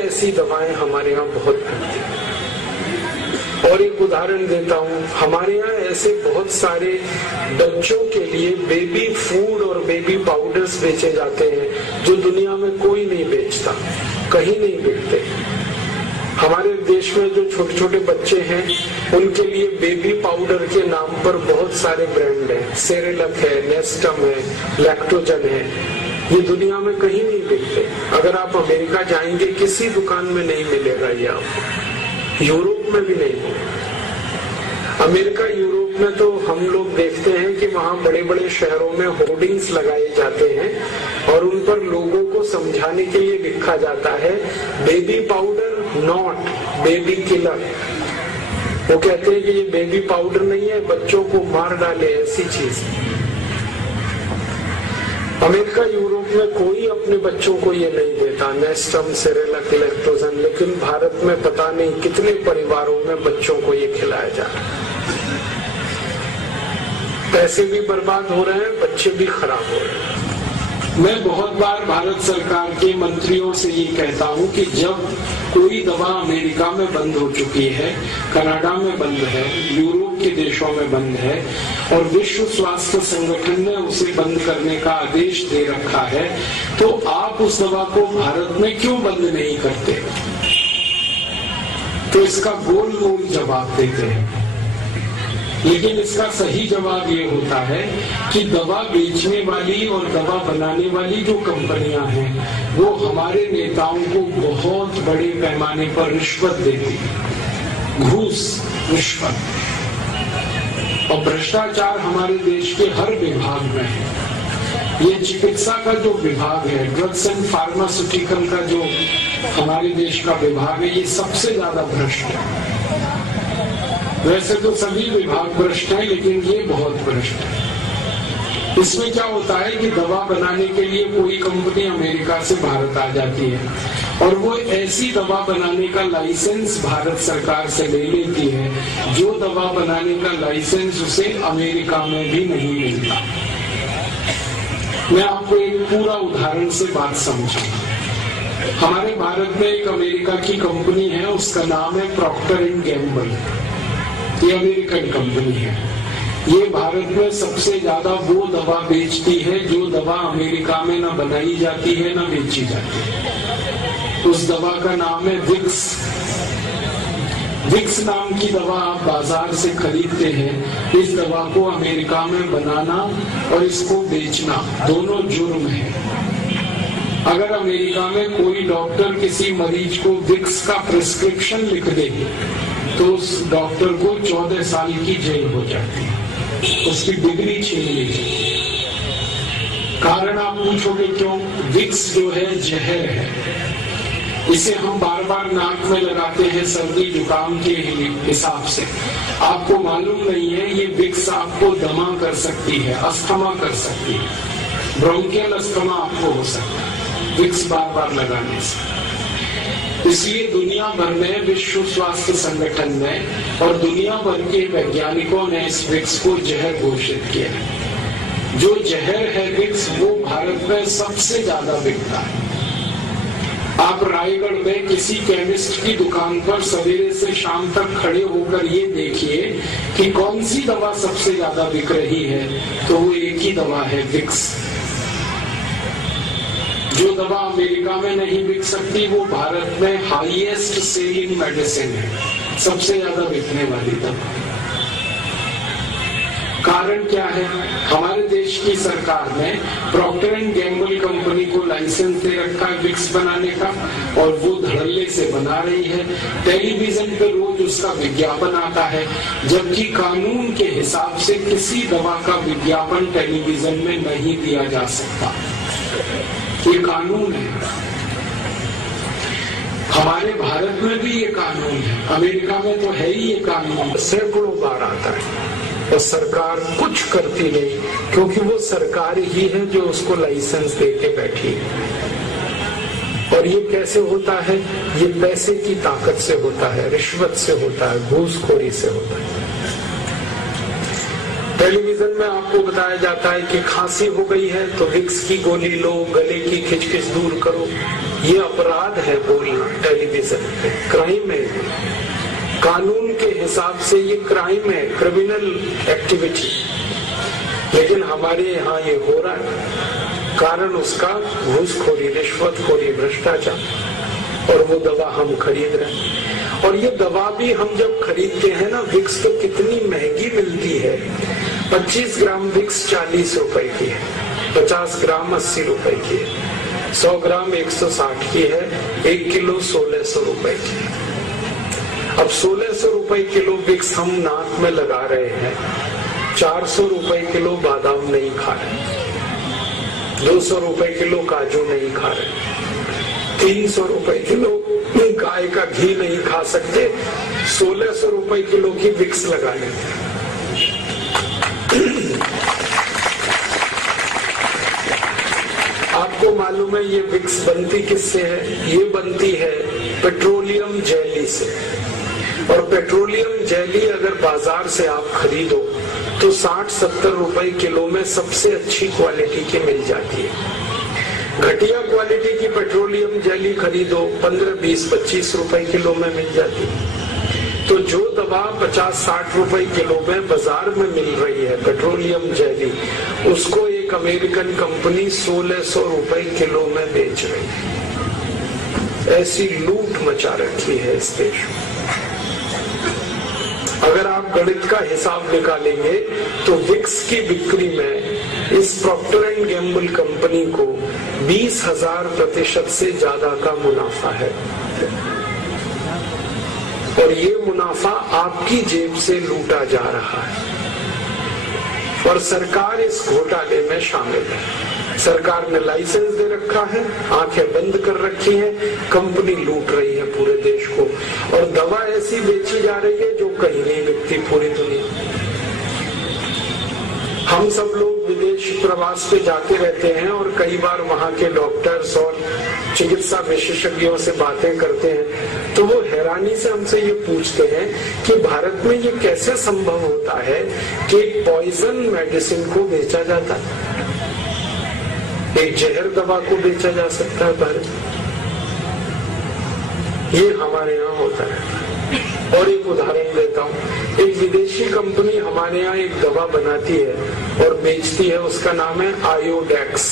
ऐसी दवाएं हमारे यहाँ बहुत मिलती हैं। और एक उदाहरण देता हूँ, हमारे यहाँ ऐसे बहुत सारे बच्चों के लिए बेबी फूड और बेबी पाउडर्स बेचे जाते हैं जो दुनिया में कोई नहीं बेचता, कहीं नहीं बिकते। हमारे देश में जो छोटे छोटे बच्चे हैं उनके लिए बेबी पाउडर के नाम पर बहुत सारे ब्रांड हैं, सेरेलक है, नेस्टम है, लैक्टोजन है। ये दुनिया में कहीं नहीं बिकते। अगर आप अमेरिका जाएंगे किसी दुकान में नहीं मिलेगा ये आपको, यूरोप में भी नहीं। अमेरिका यूरोप में तो हम लोग देखते हैं कि वहाँ बड़े बड़े शहरों में होर्डिंग्स लगाए जाते हैं और उन पर लोगों को समझाने के लिए लिखा जाता है baby powder not baby killer. वो कहते हैं कि ये बेबी पाउडर नहीं है, बच्चों को मार डाले ऐसी चीज। अमेरिका यूरोप में कोई अपने बच्चों को ये नहीं देता, नेस्टम, सेरेलक, लैक्टोजन। लेकिन भारत में पता नहीं कितने परिवारों में बच्चों को ये खिलाया जा रहा है। पैसे भी बर्बाद हो रहे हैं, बच्चे भी खराब हो रहे हैं। मैं बहुत बार भारत सरकार के मंत्रियों से ये कहता हूँ कि जब कोई दवा अमेरिका में बंद हो चुकी है, कनाडा में बंद है, यूरोप के देशों में बंद है और विश्व स्वास्थ्य संगठन ने उसे बंद करने का आदेश दे रखा है, तो आप उस दवा को भारत में क्यों बंद नहीं करते? तो इसका गोल गोल जवाब देते हैं। लेकिन इसका सही जवाब ये होता है कि दवा बेचने वाली और दवा बनाने वाली जो कंपनियां हैं वो हमारे नेताओं को बहुत बड़े पैमाने पर रिश्वत देती है, घूस, रिश्वत और भ्रष्टाचार हमारे देश के हर विभाग में है। ये चिकित्सा का जो विभाग है, ड्रग्स एंड फार्मास्यूटिकल का जो हमारे देश का विभाग है, ये सबसे ज्यादा भ्रष्ट है। वैसे तो सभी विभाग भ्रष्ट हैं, लेकिन ये बहुत भ्रष्ट है। इसमें क्या होता है कि दवा बनाने के लिए कोई कंपनी अमेरिका से भारत आ जाती है और वो ऐसी दवा बनाने का लाइसेंस भारत सरकार से ले लेती है जो दवा बनाने का लाइसेंस उसे अमेरिका में भी नहीं मिलता। मैं आपको एक पूरा उदाहरण से बात समझाऊंगा। हमारे भारत में एक अमेरिका की कंपनी है, उसका नाम है प्रॉक्टर एंड गैम्बल। ये अमेरिकन कंपनी है। ये भारत में सबसे ज्यादा वो दवा बेचती है जो दवा अमेरिका में न बनाई जाती है न बेची जाती है। उस दवा का नाम है विक्स। विक्स नाम की दवा आप बाजार से खरीदते हैं। इस दवा को अमेरिका में बनाना और इसको बेचना दोनों जुर्म है। अगर अमेरिका में कोई डॉक्टर किसी मरीज को विक्स का प्रिस्क्रिप्शन लिख दे तो उस डॉक्टर को 14 साल की जेल हो जाती है, उसकी डिग्री छीन ली जाती है। कारण आप पूछोगे क्यों? विक्स जो है जहर है। इसे हम बार बार नाक में लगाते हैं सर्दी जुकाम के हिसाब से। आपको मालूम नहीं है ये विक्स आपको दमा कर सकती है, अस्थमा कर सकती है, ब्रोंकियल अस्थमा आपको हो सकता है विक्स बार बार लगाने से। इसलिए दुनिया भर में विश्व स्वास्थ्य संगठन ने और दुनिया भर के वैज्ञानिकों ने इस विक्स को जहर घोषित किया है। जो जहर है विक्स वो भारत में सबसे ज्यादा बिकता है। आप रायगढ़ में किसी केमिस्ट की दुकान पर सवेरे से शाम तक खड़े होकर ये देखिए कि कौन सी दवा सबसे ज्यादा बिक रही है, तो वो एक ही दवा है, विक्स। जो दवा अमेरिका में नहीं बिक सकती वो भारत में हाईएस्ट सेलिंग मेडिसिन है, सबसे ज्यादा बिकने वाली दवा। कारण क्या है? हमारे देश की सरकार ने प्रॉक्टर एंड गैम्बल कंपनी को लाइसेंस दे रखा है विक्स बनाने का और वो धड़ल्ले से बना रही है। टेलीविजन पे रोज उसका विज्ञापन आता है, जबकि कानून के हिसाब से किसी दवा का विज्ञापन टेलीविजन में नहीं दिया जा सकता। ये कानून है। हमारे भारत में भी ये कानून है, अमेरिका में तो है ही ये कानून। सैकड़ों बार आता है और सरकार कुछ करती नहीं, क्योंकि वो सरकार ही है जो उसको लाइसेंस दे के बैठी है। और ये कैसे होता है? ये पैसे की ताकत से होता है, रिश्वत से होता है, घूसखोरी से होता है। टेलीविजन में आपको बताया जाता है कि खांसी हो गई है तो विक्स की गोली लो, गले की खिचखिच दूर करो। ये अपराध है बोलना टेलीविजन पे, क्राइम है। कानून के हिसाब से ये क्राइम है, क्रिमिनल एक्टिविटी। लेकिन हमारे यहाँ ये हो रहा है, कारण उसका घूसखोरी, रिश्वतखोरी, भ्रष्टाचार। और वो दवा हम खरीद रहे हैं। और ये दवा भी हम जब खरीदते हैं ना, विक्स तो कितनी महंगी मिलती है। 25 ग्राम विक्स 40 रुपए की है, 50 ग्राम 80 रुपए की है, 100 ग्राम 160 की है, 1 किलो 1600 रुपए की है। अब 1600 रुपए किलो विक्स हम नाक में लगा रहे हैं, 400 रुपए किलो बादाम नहीं खा रहे, 200 रुपए किलो काजू नहीं खा रहे, 300 रुपए किलो गाय का घी नहीं खा सकते, 1600 रुपए किलो की विक्स लगा लेते हैं। आपको मालूम है ये विक्स बनती किससे है? ये बनती है पेट्रोलियम जेली से। और पेट्रोलियम जेली अगर बाजार से आप खरीदो तो 60-70 रुपए किलो में सबसे अच्छी क्वालिटी की मिल जाती है। घटिया क्वालिटी की पेट्रोलियम जेली खरीदो 15, 20, 25 रुपए किलो में मिल जाती है। तो जो दवा 50-60 रुपए किलो में बाजार में मिल रही है पेट्रोलियम जेली, उसको एक अमेरिकन कंपनी 1600 रुपए किलो में बेच रही है। ऐसी लूट मचा रखी है इस देश में। अगर आप गणित का हिसाब निकालेंगे तो विक्स की बिक्री में इस प्रॉक्टर एंड गैम्बल कंपनी को 20,000% से ज्यादा का मुनाफा है। और ये मुनाफा आपकी जेब से लूटा जा रहा है। और सरकार इस घोटाले में शामिल है। सरकार ने लाइसेंस दे रखा है, आंखें बंद कर रखी हैं, कंपनी लूट रही है पूरे देश को। और दवा ऐसी बेची जा रही है जो कहीं नहीं बिकती पूरी दुनिया। हम सब लोग विदेश प्रवास पे जाते रहते हैं और कई बार वहाँ के डॉक्टर्स और चिकित्सा विशेषज्ञों से बातें करते हैं तो वो हैरानी से हमसे ये पूछते हैं कि भारत में ये कैसे संभव होता है कि पॉइजन मेडिसिन को बेचा जाता है, एक जहर दवा को बेचा जा सकता है भारत। ये हमारे यहाँ होता है। और एक उदाहरण देता हूँ, एक विदेशी कंपनी हमारे यहाँ एक दवा बनाती है और बेचती है, उसका नाम है आयोडेक्स।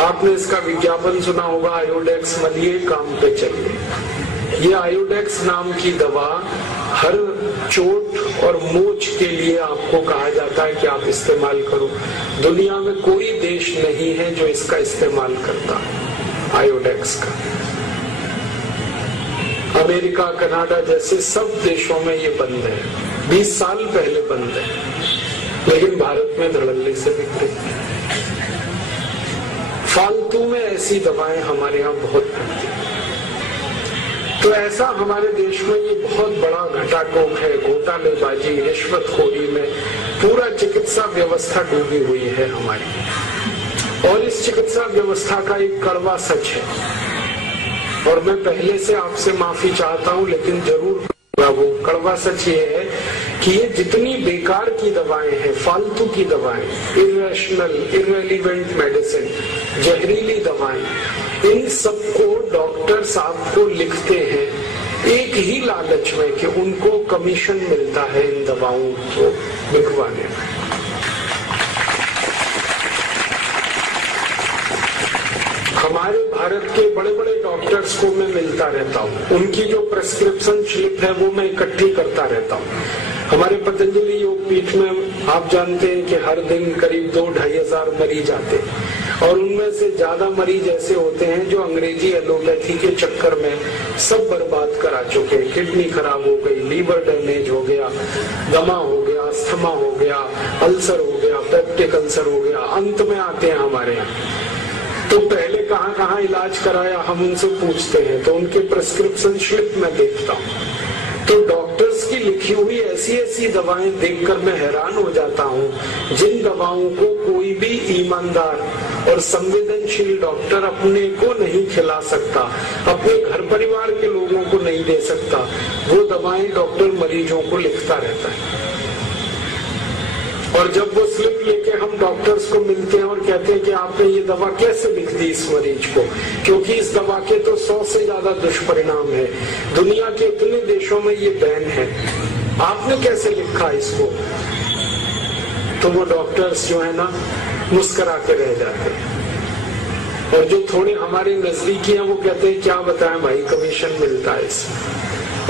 आपने इसका विज्ञापन सुना होगा, आयोडेक्स मलिए काम पे चलिए। ये आयोडेक्स नाम की दवा हर चोट और मोच के लिए आपको कहा जाता है कि आप इस्तेमाल करो। दुनिया में कोई देश नहीं है जो इसका इस्तेमाल करता आयोडेक्स का। अमेरिका, कनाडा जैसे सब देशों में ये बंद है, 20 साल पहले बंद है, लेकिन भारत में धड़ल्ले से बिक रही। फालतू में ऐसी दवाएं हमारे यहाँ बहुत बनती हैं। तो ऐसा हमारे देश में ये बहुत बड़ा घटाटोप है, घोटालेबाजी, रिश्वतखोरी में पूरा चिकित्सा व्यवस्था डूबी हुई है हमारी। और इस चिकित्सा व्यवस्था का एक कड़वा सच है, और मैं पहले से आपसे माफी चाहता हूं, लेकिन जरूर वो कड़वा सच ये है कि ये जितनी बेकार की दवाएं हैं, फालतू की दवाएं, इरेशनल, इररेलेवेंट मेडिसिन, जहरीली दवाएं, इन सबको डॉक्टर साहब को लिखते हैं एक ही लालच में कि उनको कमीशन मिलता है इन दवाओं को बिकवाने में। हमारे भारत के बड़े बड़े डॉक्टर्स को मैं मिलता रहता हूँ, उनकी जो प्रेस्क्रिप्शन स्लिप है वो मैं इकट्ठी करता रहता हूँ। हमारे पतंजलि योग पीठ में आप जानते हैं कि हर दिन करीब 2-2.5 हजार मरीज आते हैं, और उनमें से ज्यादा मरीज ऐसे होते हैं जो अंग्रेजी एलोपैथी के चक्कर में सब बर्बाद करा चुके हैं। किडनी खराब हो गई, लीवर डैमेज हो गया, दमा हो गया, अस्थमा हो गया, अल्सर हो गया, पेप्टिक अल्सर हो गया, अंत में आते हैं हमारे यहाँ। तो पहले कहाँ कहाँ इलाज कराया हम उनसे पूछते हैं, तो उनके प्रेस्क्रिप्शन स्लिप में देखता हूँ। तो डॉक्टर्स की लिखी हुई ऐसी ऐसी दवाएं देखकर मैं हैरान हो जाता हूँ, जिन दवाओं को कोई भी ईमानदार और संवेदनशील डॉक्टर अपने को नहीं खिला सकता, अपने घर परिवार के लोगों को नहीं दे सकता, वो दवाएं डॉक्टर मरीजों को लिखता रहता है। और जब वो स्लिप लेके हम डॉक्टर्स को मिलते हैं और कहते हैं कि आपने ये दवा कैसे लिख दी इस मरीज को, क्योंकि इस दवा के तो 100 से ज्यादा दुष्परिणाम है, दुनिया के इतने देशों में ये बैन है, आपने कैसे लिखा इसको, तो वो डॉक्टर्स जो है ना मुस्कुरा के रह जाते हैं। और जो थोड़े हमारे नजदीकी हैं वो कहते हैं क्या बताएं भाई, कमीशन मिलता है इसमें,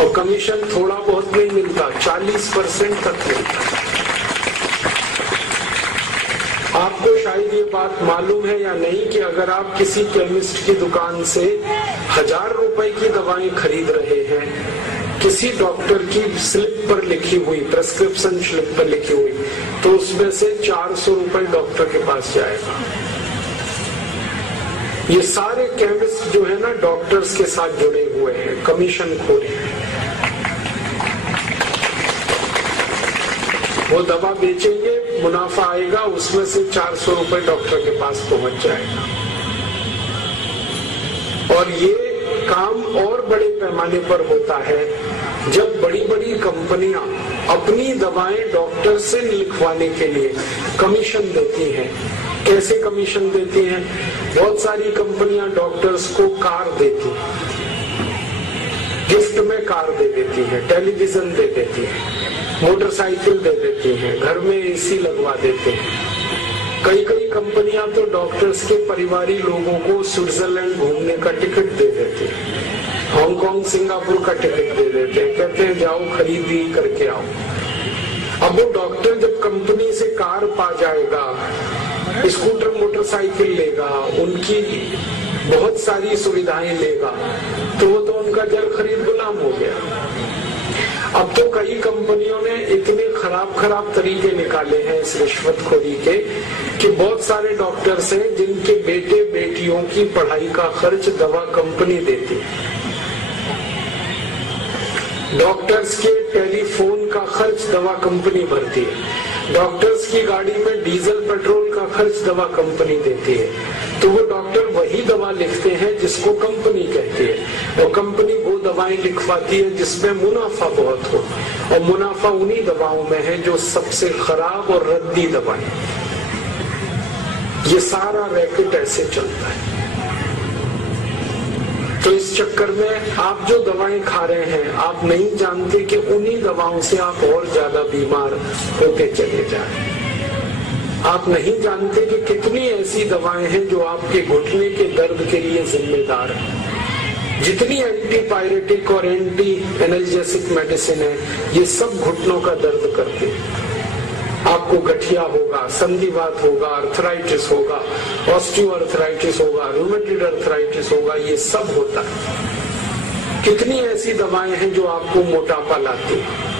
और कमीशन थोड़ा बहुत नहीं मिलता, 40% तक मिलता है। आपको शायद ये बात मालूम है या नहीं कि अगर आप किसी केमिस्ट की दुकान से 1000 रुपए की दवाएं खरीद रहे हैं, किसी डॉक्टर की स्लिप पर लिखी हुई, प्रेस्क्रिप्शन स्लिप पर लिखी हुई, तो उसमें से 400 रुपए डॉक्टर के पास जाएगा। ये सारे केमिस्ट जो है ना डॉक्टर्स के साथ जुड़े हुए हैं, कमीशन खोरी। वो दवा बेचेंगे, मुनाफा आएगा, उसमें से 400 रुपए डॉक्टर के पास पहुंच जाएगा। और ये काम और बड़े पैमाने पर होता है जब बड़ी बड़ी कंपनियां अपनी दवाएं डॉक्टर से लिखवाने के लिए कमीशन देती हैं। कैसे कमीशन देती हैं? बहुत सारी कंपनियां डॉक्टर्स को कार देती हैं, गिफ्ट में कार दे देती है, टेलीविजन दे देती है, मोटरसाइकिल दे देती हैं, घर में एसी लगवा देते हैं। कई कई कंपनियां तो डॉक्टर्स के परिवारी लोगों को स्विट्जरलैंड घूमने का टिकट दे देती है, हांगकांग सिंगापुर का टिकट दे देते हैं, कहते हैं जाओ खरीदी करके आओ। अब वो डॉक्टर जब कंपनी से कार पा जाएगा, स्कूटर मोटरसाइकिल लेगा, उनकी बहुत सारी सुविधाएं लेगा, तो वो तो उनका जल खरीद गुलाम हो गया। अब तो कई कंपनियों ने इतने खराब तरीके निकाले हैं इस रिश्वतखोरी के कि बहुत सारे डॉक्टर्स हैं जिनके बेटे बेटियों की पढ़ाई का खर्च दवा कंपनी देती है, डॉक्टर्स के टेलीफोन का खर्च दवा कंपनी भरती है, डॉक्टर्स की गाड़ी में डीजल पेट्रोल का खर्च दवा कंपनी देती है। तो वो डॉक्टर वही दवा लिखते हैं जिसको कंपनी कहती है, और कंपनी वो दवाएं लिखवाती है जिसमें मुनाफा बहुत हो, और मुनाफा उन्हीं दवाओं में है जो सबसे खराब और रद्दी दवाएं। ये सारा रैकेट ऐसे चलता है। तो इस चक्कर में आप जो दवाएं खा रहे हैं, आप नहीं जानते कि उन्हीं दवाओं से आप और ज्यादा बीमार होते चले जा रहे हैं। आप नहीं जानते कि कितनी ऐसी दवाएं हैं जो आपके घुटने के दर्द के लिए जिम्मेदार है। जितनी एंटीपायरेटिक और एंटी एनाल्जेसिक मेडिसिन है, ये सब घुटनों का दर्द करते हैं। आपको गठिया होगा, संधिवात होगा, अर्थराइटिस होगा, ऑस्टियोआर्थराइटिस होगा, रूमेटॉइड अर्थराइटिस होगा, ये सब होता है। कितनी ऐसी दवाएं हैं जो आपको मोटापा लाती है।